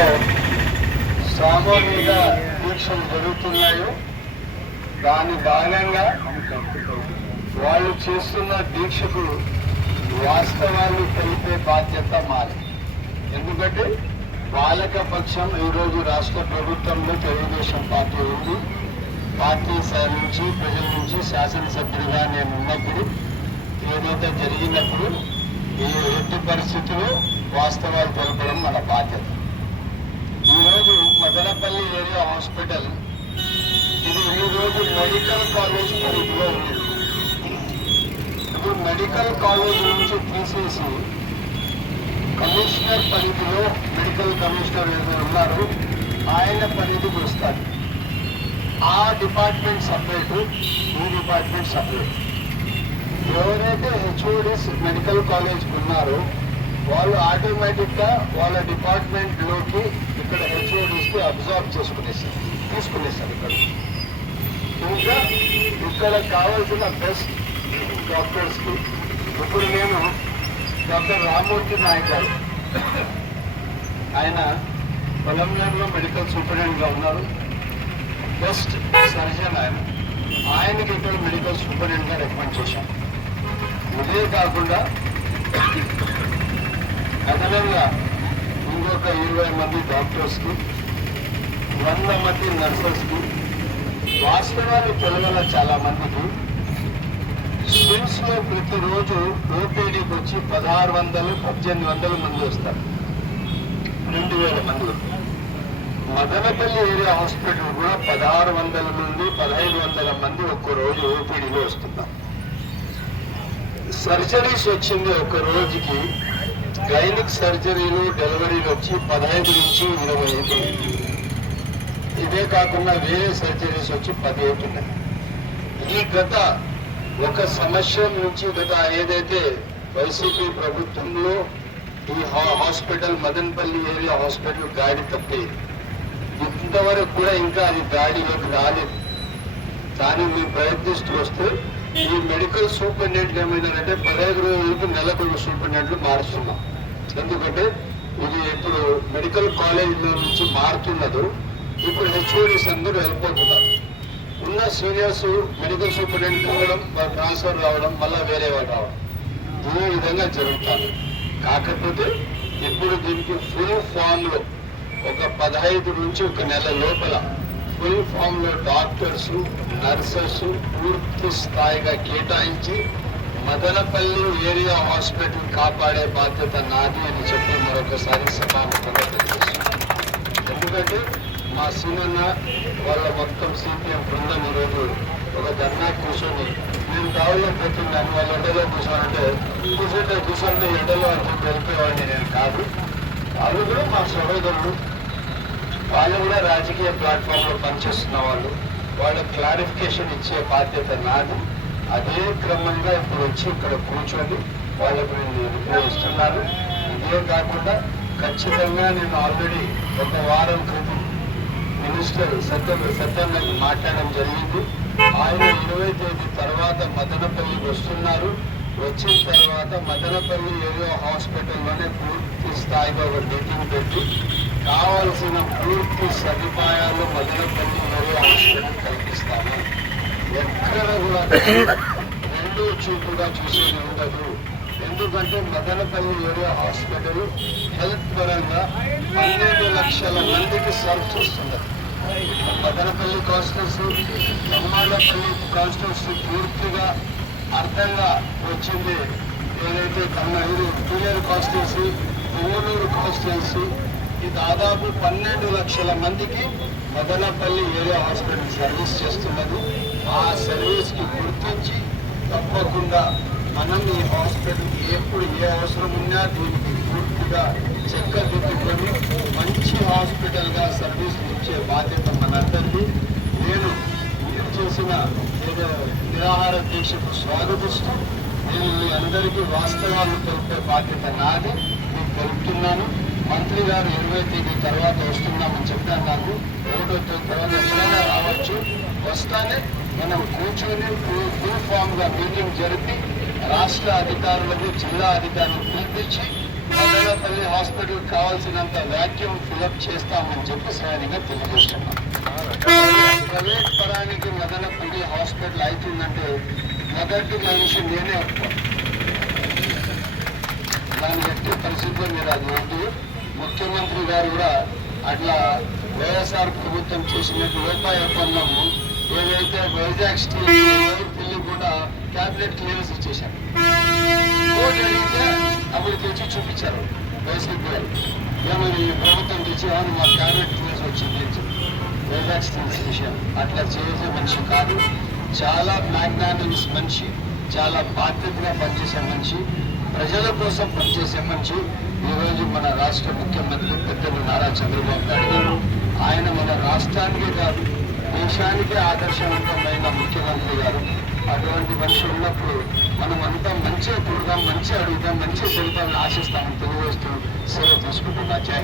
హాస్పిటల్లో సామూహిక దీక్షలు జరుగుతున్నాయో. దాని భాగంగా వాళ్ళు చేస్తున్న దీక్షకు వాస్తవాన్ని తెలిపే బాధ్యత మాది. ఎందుకంటే బాలక పక్షం ఈరోజు రాష్ట్ర ప్రభుత్వంలో తెలుగుదేశం పార్టీ ఉంది. పార్టీ స- నుంచి ప్రజల నుంచి శాసనసభ్యుడిగా నేను ఉన్నప్పుడు ఏదైతే జరిగినప్పుడు ఈ ఎట్టి పరిస్థితులు వాస్తవాలు తెలపడం మన బాధ్యత. Madanapalle area hospital. ఇది ఈ రోజు మెడికల్ కాలేజ్ పరిధిలో ఉంది. ఇప్పుడు మెడికల్ కాలేజ్ నుంచి తీసేసి కమిషనర్ పరిధిలో మెడికల్ కమిషనర్ ఎవరు ఉన్నారో ఆయన పరిధికి వస్తారు. ఆ డిపార్ట్మెంట్ సపరేట్ ఈ డిపార్ట్మెంట్ సపరేట్. ఎవరైతే హెచ్ఓడిస్ మెడికల్ కాలేజ్కి ఉన్నారో వాళ్ళు ఆటోమేటిక్గా వాళ్ళ డిపార్ట్మెంట్లోకి ఇక్కడ హెచ్ఓడిస్కి అబ్జర్వ్ చేసుకునేసారు తీసుకునేసారు ఇక్కడ. ఇంకా ఇక్కడ కావాల్సిన బెస్ట్ డాక్టర్స్కి ఇప్పుడు నేను డాక్టర్ రామ్మూర్తి నాయక్ గారు. ఆయన పొలంనేరులో మెడికల్ సూపరింటెండెంట్గా ఉన్నారు. బెస్ట్ సర్జన్ ఆయన. ఆయనకి ఇక్కడ మెడికల్ సూపరింటెండెంట్గా రికమెండ్ చేశాను ఇదే కాకుండా అదనంగా ఇంకొక ఇరవై మంది డాక్టర్స్కి వంద మంది నర్సెస్కి వాస్తవాలు తెలవల చాలా మందికి. స్విమ్స్లో ప్రతిరోజు ఓపీడీకి వచ్చి పదహారు వందలు పద్దెనిమిది వందల మంది వస్తారు. రెండు వేల మంది. మదనపల్లి ఏరియా హాస్పిటల్ కూడా పదహారు వందల నుండి పదహైదు వందల మంది ఒక్క రోజు ఓపీడీలో వస్తున్నారు. సర్జరీస్ వచ్చింది ఒక రోజుకి గైనిక్ సర్జరీలు డెలివరీలు వచ్చి పదహైదు నుంచి ఇరవై ఐదు. ఇదే కాకుండా వేరే సర్జరీస్ వచ్చి పదిహేడు ఉన్నాయి ఈ గత ఒక సంవత్సరం నుంచి గత ఏదైతే వైసీపీ ప్రభుత్వంలో ఈ హా- హాస్పిటల్ మదన్పల్లి ఏరియా హాస్పిటల్ గాడి తప్పి ఇంతవరకు కూడా ఇంకా అది గాడిలోకి రాలేదు. దాన్ని మేము ప్రయత్నిస్తూ వస్తే ఈ మెడికల్ సూపరింటెండెంట్ ఏమైందంటే పదహైదు రోజులకు నెలకు సూపరింటెండెంట్లు మారుస్తున్నాం ఎందుకంటే ఇది ఇప్పుడు మెడికల్ కాలేజీలో నుంచి మారుతున్నదో. ఇప్పుడు హెచ్ఓడిస్ అందరూ వెళ్ళిపోతున్నారు. ఉన్న సీనియర్స్ మెడికల్ సూపరింటెండెంట్ కావడం ట్రాన్స్ఫర్ రావడం మళ్ళీ వేరే వాళ్ళు రావడం. ఈ విధంగా జరుగుతుంది. కాకపోతే ఇప్పుడు దీనికి ఫుల్ ఫామ్లో ఒక పదహైదు నుంచి ఒక నెల లోపల ఫుల్ ఫామ్లో డాక్టర్స్ నర్సెస్ పూర్తి స్థాయిగా కేటాయించి మదనపల్లి ఏరియా హాస్పిటల్ కాపాడే బాధ్యత నాది అని చెప్పి మరొకసారి సభాముఖంగా తెలియజేస్తున్నాను. ఎందుకంటే మా సీనన్న వాళ్ళ మొత్తం సిపిఎం బృందం ఈరోజు ఒక ధర్నా కూర్చొని నేను కావాలని పోతున్నాను వాళ్ళ ఎండలో కూర్చోనంటే కూర్చుంటే కూర్చొని ఎండలో అని చెప్పి వెళ్ళిపోయేవాడిని నేను కాదు. వాళ్ళు కూడా మా సహోదరుడు వాళ్ళు కూడా రాజకీయ ప్లాట్ఫామ్లో పనిచేస్తున్న వాళ్ళు వాళ్ళ క్లారిఫికేషన్ ఇచ్చే బాధ్యత నాది. అదే క్రమంగా ఇప్పుడు వచ్చి ఇక్కడ కూర్చొని వాళ్ళకు నేను ఉపయోగిస్తున్నాను ఇదే కాకుండా ఖచ్చితంగా నేను ఆల్రెడీ ఒక వారం క్రితం మినిస్టర్ సత్యం సత్యాన్నకి మాట్లాడడం జరిగింది. ఆయన ఇరవై తేదీ తర్వాత మదనపల్లికి వస్తున్నారు. వచ్చిన తర్వాత మదనపల్లి ఏరియా హాస్పిటల్లోనే పూర్తి స్థాయిలో ఒక మీటింగ్ పెట్టి కావలసిన పూర్తి సదుపాయాలు మదనపల్లి మరియు హాస్పిటల్ కల్పిస్తాను. ఎక్కడ కూడా రెండు చూపుగా చూసేది ఉండదు. ఎందుకంటే మదనపల్లి ఏరియా హాస్పిటల్ హెల్త్ పరంగా పన్నెండు లక్షల మందికి సర్వ్ చేస్తున్నారు మదనపల్లి కాన్స్టిట్యూన్సీ బ్రహ్మాండపల్లి కాన్స్టిట్యూన్సీ పూర్తిగా అర్థంగా వచ్చింది. ఏదైతే కన్నా ఇది జూనియర్ కాన్స్టిట్యూన్సీ పువ్వనూరు కాన్స్టిట్యూన్సీ దాదాపు పన్నెండు లక్షల మందికి మదనపల్లి ఏరియా హాస్పిటల్ సర్వీస్ చేస్తున్నది. ఆ సర్వీస్కి గుర్తించి తప్పకుండా మనం ఈ హాస్పిటల్కి ఎప్పుడు ఏ అవసరం ఉన్నా దీనికి పూర్తిగా చెక్కదిద్దుకొని మంచి హాస్పిటల్గా సర్వీస్ ఇచ్చే బాధ్యత మనందరిది. నేను మీరు చేసిన ఏదో నిరాహార దీక్షకు స్వాగతిస్తూ నేను మీ అందరికీ వాస్తవాలు తెలిపే బాధ్యత నాది. మీకు మంత్రి గారు ఇరవై తేదీ తర్వాత వస్తున్నామని చెప్పాను నాకు. ఒకటో తేదీ తర్వాత ఎప్పుడైనా రావచ్చు. వస్తానే మనం కూర్చొని ఫామ్గా మీటింగ్ జరిపి రాష్ట్ర అధికారులకు జిల్లా అధికారులకు పిలిపించి మదనపల్లి హాస్పిటల్ కావాల్సినంత వ్యాక్యూమ్ ఫిలప్ చేస్తామని చెప్పి స్వయంగా తెలియజేస్తున్నాం. ప్రైవేట్ పరానికి మదనపల్లి హాస్పిటల్ అవుతుందంటే మొదటి మనిషి నేనే. ఒప్పుకోను. దాన్ని ఎట్టి పరిస్థితుల్లో మీరు అది వద్దు ముఖ్యమంత్రి గారు కూడా అట్లా వైఎస్ఆర్ ప్రభుత్వం చేసినట్టు రూపాయి ఒప్పందము ఏదైతే వైజాగ్ స్టీల్ పెళ్ళి కూడా క్యాబినెట్ క్లియరెన్స్ ఇచ్చేశారు. కోర్టు అడిగితే అప్పుడు తెచ్చి చూపించారు వైసీపీ మేము ఈ ప్రభుత్వం తెచ్చి మా క్యాబినెట్ క్లియరెన్స్ వచ్చింది వైజాగ్ స్టీల్స్ విషయం అట్లా చేసే మనిషి కాదు. చాలా మ్యాగ్నానిమస్ మనిషి చాలా బాధ్యతగా పనిచేసే మనిషి ప్రజల కోసం పనిచేసే మంచి ఈరోజు మన రాష్ట్ర ముఖ్యమంత్రి పెద్దలు నారా చంద్రబాబు నాయుడు గారు. ఆయన మన రాష్ట్రానికే కాదు దేశానికే ఆదర్శవంతమైన ముఖ్యమంత్రి గారు. అటువంటి మనిషి ఉన్నప్పుడు మనం అంతా మంచిగా కూడదాం మంచిగా అడుగుదాం మంచి చెబుతామని ఆశిస్తామని తెలియజేస్తూ సేవ తీసుకుంటున్నా. జై